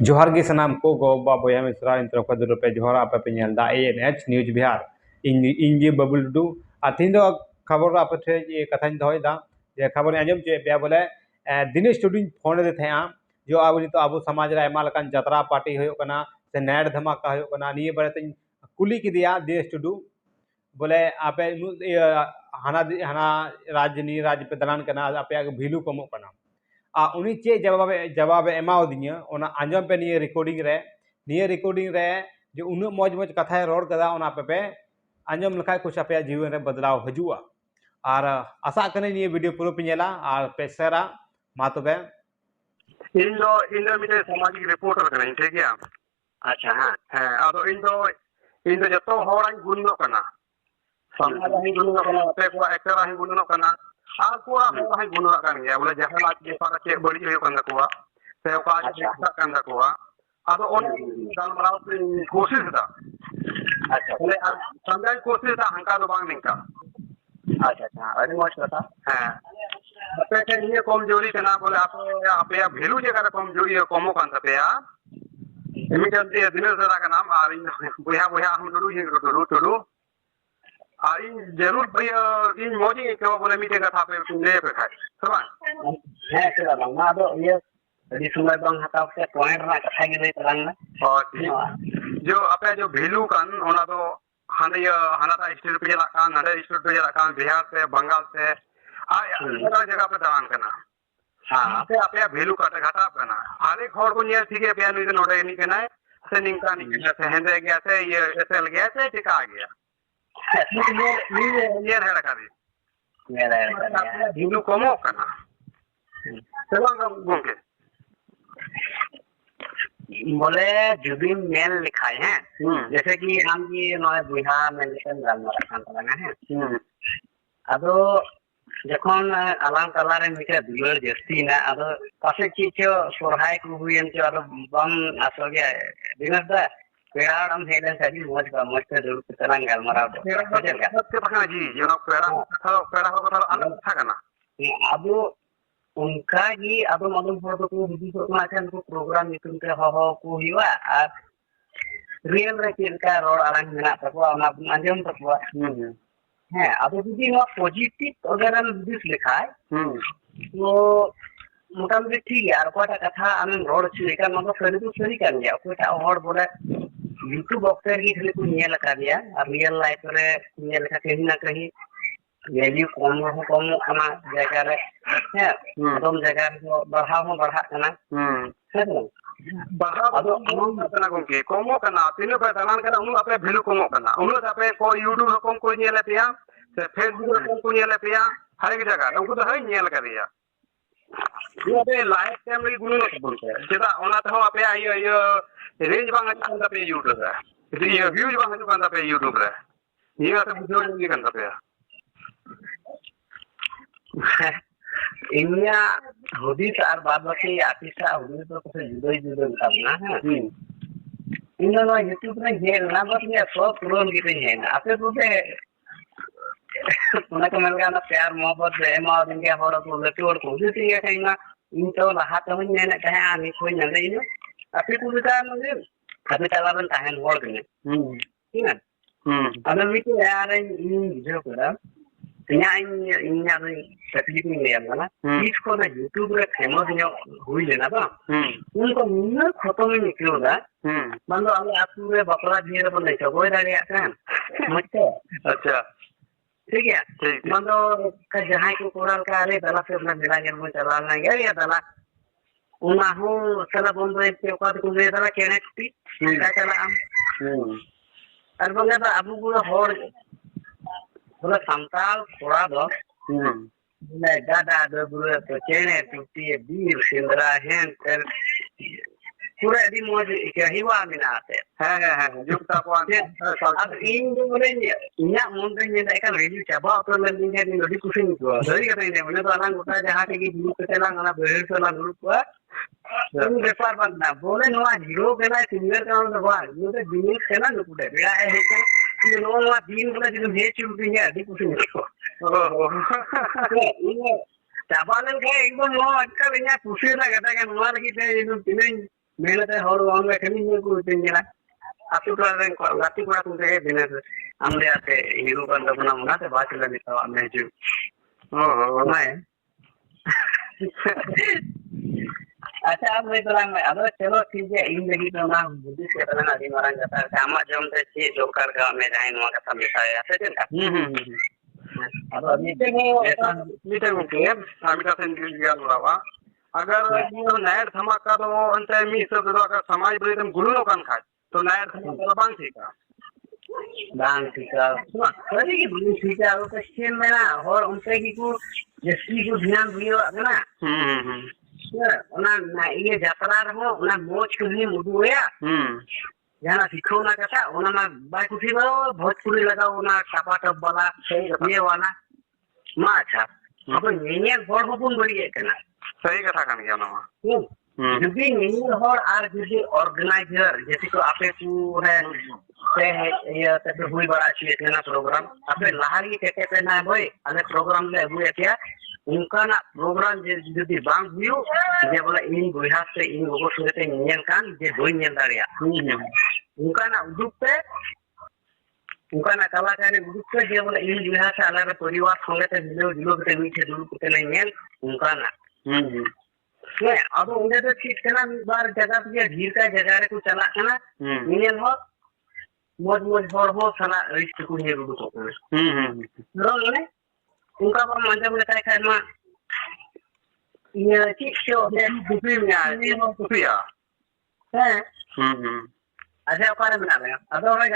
जोहार गे सनाम को गो बा बोया मिश्रा इन तरफ खदर पे जोहार आप पे नेल दा एएनएच न्यूज बिहार इंजी बबुल डू तीन दो खबर आप थे ये कथा दहय दा जे खबर आजम जे बे बोले दिनेश टुडू फोन दे थे जो अब तो अब समाज रे आयमा लकान जतरा पार्टी होयो कना से नैड धमाका होयो कना निये बारे ते कुली की दिया दिनेश टुडू बोले आपे हाना हाना राज्य पे दलान कना आपे भीलू कमो कना उनी चे जवाब एमावदिया आंजम पे निये रिकॉर्डिंग रे जो उन मौज मौज कथा रोड कदा ओना पे आंजम लखा कुछ अपने जीवन रे बदलाव हजुआ और आशा कने निये वीडियो पूरा पे नेला और पे शेयरा मा तबे इन मिटे सामाजिक रिपोर्टर कना ठीक है। अच्छा हाँ हाँ अब इन जतो होरान गुनो कना समाज ही गुनो कना पे को एक्टर ही गुनो कना आर को ही गुनो कन गया बोले जहां आज के पारा के बड़ी हो कन को से का अच्छा कन को अब ओन दान बराव कोशिश था। अच्छा बोले संजय कोशिश था हंका तो बांग निका। अच्छा अच्छा अरे मौज कथा हां अपे के लिए कमजोरी कना बोले आप या भेलू जगह कमजोरी कमो कान तपेया इमिडिएट दे दिनेश दादा का नाम आ बुया बुया हम टुडू आ इन जरूर भैया इन मौजी के बोले मीटे कथा पे ले पे खाए सबा है से लंगा दो ये अभी समय बंग हटाव से पॉइंट ना कथा के ले तलांग और जो अपे जो भेलू कान ओना तो हाना स्टेट पे कान नडे स्टेट पे कान बिहार से बंगाल से आ जगह पे दलान करना हाँ पे आपे भेलू काटे घाटा करना हर एक हर को नियर ठीक है पे नुई नोडे नहीं करना है से निंका नहीं करना से हेंदे गया से ये एसएल गया से टिका आ गया नियर है रखा दी मेरा है भेलू कमो करना चलो गोंके बोले जुबिन मेल लिखाए हैं जैसे कि हम ये नॉय बिहार में लिखन जानवर रखन पड़ना है अदो जखन आलाम कला रे मिटे दुलर जस्ती ना अदो पासे चीचो सोरहाय को हुयन जो अदो बम आसो गया दिनस दा पेड़ा हम हेले सभी मौज पे जरूर तरंग गलमरा सबके पखना जी जो पेड़ा हो तो अलग था करना अदो उनका ही अदो मालूम पड़ो को हिदी को माचन को प्रोग्राम नितुन के हो को हिवा आ रियल रे चिलका रोड आरंग मेना तको ना अंजम तको है अब यदि वो पॉजिटिव अगर हम दिस लिखा है तो मोटामुटी ठीक है और कोटा कथा हम रोड से लेकर मतलब सरी तो सरी कर लिया कोटा और बोले यूट्यूब ऑक्टर की खाली को निया लगा दिया और रियल लाइफ रे निया लगा कहीं ना कहीं वैल्यू कम खाना जगह रे है तुम जगह को बढ़ा करना है तो बढ़ा अब हम अपना को कमो करना तीनों पे दलान करना उन अपने वैल्यू कमो करना उन अपने को यूट्यूब कम को निया ले पिया से फेसबुक कम को निया ले पिया हर एक जगह उनको तो है निया लगा दिया ये पे लाइव टाइम रे गुनो न बोलते हैं जेदा ओना तो अपे आयो रेंज बांग करता पे यूट्यूब रे ये व्यूज बांग करता पे यूट्यूब रे ये तो वीडियो नहीं करता पे इन्या हुदीस और बाद बाकी आर्टिस्ट हुदीस तो कुछ जुदा करना है इन नो यूट्यूब में ये ना बस ये सब पूर्ण की है ना आपे तो पे उनका मिल ना प्यार मोहब्बत एमा दिन के हर को लेटोर को जी ये कहीं ना इन तो लहा तो ने ना कहे आनी कोई ना नहीं आपे को बेटा मुझे अभी तलाबन ताहन वर्ड में ठीक है अगर भी तो यार इन जो करा इन्या तकलीफ नहीं है ना इसको ना यूट्यूब रे फेमस न्यो हुई लेना बा उनको मिनर खत्म में निकलोगा मान लो हम आपू रे बकरा दिए बन नहीं कोई दाड़िया kan मत अच्छा ठीक है मान लो का जहां को कोरल का रे दला से अपना मिला के में चला ना गया या दला उना हो चला बंद रे के का को रे दला केने टी का चला हम और बोले तो अबू को होर बोला संताल थोड़ा दो मैं दादा दो बुरे तो चेने टूटी बीर सिंदरा हैं कर पूरा यदि मौज क्या ही हुआ मिला आते है जुगता को आते अब इन जो बोले इन्या मुंडे ने देखा रेडियो चाबा तो लेने के लिए नदी कुछ नहीं हुआ सही कहते हैं मैंने तो अलग होता जहां के ग्रुप से चला ना बेहर से ना ग्रुप हुआ तुम व्यापार बनना बोले नो हीरो के ना सिंगर का तो हुआ ये तो दिनेश है ना नुकुटे बेड़ा है ये नो नो दिन बोले जो ये चुनती है अभी कुछ नहीं हो ये चाबालन के एकदम नो अक्का बिना पूछे ना कहता कि नो लगी थे ये तो मेहनते हर वन में कमी नहीं को तेंगेला आतु टोला रे गाती कोड़ा तुमसे बिना हमरे आते हीरो का दबना मना ते बात लगी तो मैं जो मैं अच्छा अब मैं तोला में अब चलो ठीक है इन लगी तो ना बुद्धि से तला नदी मारन जाता है आमा जमते छे जोकर का में जाए नो का समिता है ऐसे चल अब अभी मीटिंग के आमिता से इंग्लिश लावा अगर वो नायर धमाका तो अंते मी सब तो अगर समाज बड़े तुम गुरु नो कान खा तो नायर धमाका बांग सीखा बांग सीखा सही की बुद्धि सीखा वो क्वेश्चन में ना और उनसे की को जैसी को ध्यान दियो ना ना ये यात्रा रहो ना मोच कुली मुडुया जाना सीखो ना कथा ओना ना बाइक उठी बो भोजपुरी लगाओ ना टपा टप वाला ये वाला मा अच्छा अब ये हर हपुन बड़ी है ना सही कथा कान गया ना जुदी नहीं हर आर जुदी ऑर्गेनाइजर जैसे को आपे पूरे से ये तब हुई बड़ा अच्छी ना प्रोग्राम आपे लहारी के पे ना होय अने प्रोग्राम ले हुए क्या उनका ना प्रोग्राम जुदी बांग हुयो जे बोला इन गोहा से इन गोगो सुरते नियन कान जे होई नियन दारिया उनका ना उदुप पे उनका ना कलाकार उदुप पे जे बोला इन गोहा से अलग परिवार संगे ते जिलो के मीठे दूर कुते नहीं उनका ना अब उन्हें तो चीज करना बार जगह पे भीड़ का जगह रे को चला करना नियन हो मोज मोज हो सला रिश्ते को नहीं रुक को रोल ने उनका पर मंजर में तय करना ये चीज शो है कुपी में आ कुपिया है अच्छा और बना लेगा अब और